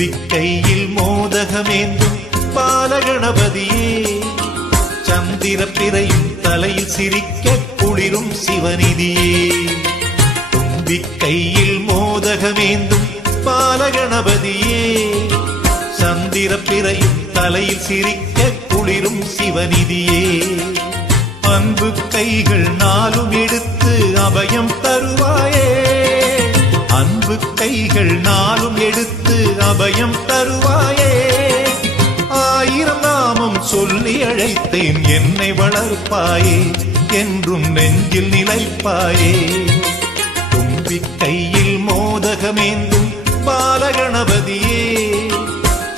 தும்பிக்கையில் மோதகமேந்தும் பாலகணபதியே, சந்திர பிறையும் தலையில் சிரிக்க குளிரும் சிவநிதியே. தும்பிக்கையில் மோதகமேந்தும் பாலகணபதியே, சந்திர பிறையும் தலையில் சிரிக்க குளிரும் சிவநிதியே. அன்பு கைகள் நாளும் எடுத்து அபயம் தருவாயே, அன்பு கைகள் நாளும் எடுத்து அபயம் தருவாயே. ஆயிரம் நாமம் சொல்லி அழைத்தேன் என்னை வளர்ப்பாயே, என்றும் நெஞ்சில் நிலைப்பாயே. தும்பிக்கையில் மோதகமேந்தும் பாலகணபதியே,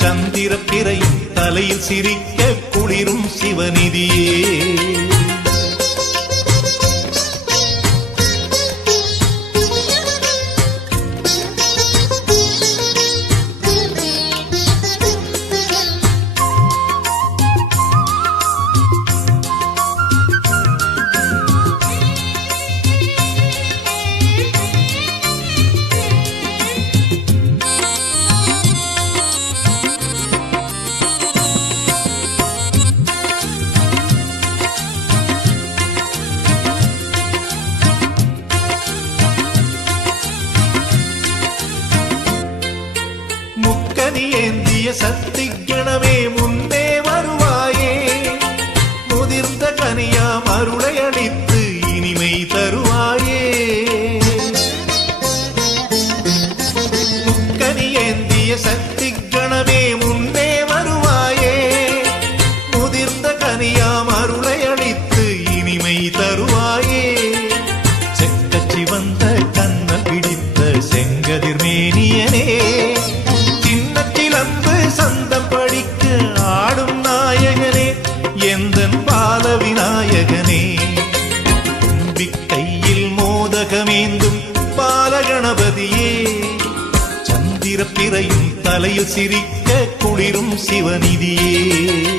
சந்திர பிறையும் தலையில் சிரிக்க குளிரும் சிவநிதியே. ஏந்திய சக்தி கணமே முன்னே வருவாயே, முதிர்ந்த கனியாம் அருளை அளித்து இனிமை தருவாயே. முக்கனி ஏந்திய சக்தி கணமே முன்னே வருவாயே, முதிர்ந்த கனியாம் அருளை அளித்து இனிமை தருவாயே. செக்கச்சி வந்த கண்ணல் பிடித்த செங்கதிர் மேனியனே, சந்தம் படிக்க ஆடும் நாயகனே, எந்தன் பால விநாயகனே. தும்பிக்கையில் மோதகமேந்தும் பாலகணபதியே, சந்திர பிறையும் தலையில் சிரிக்க குளிரும் சிவநிதியே.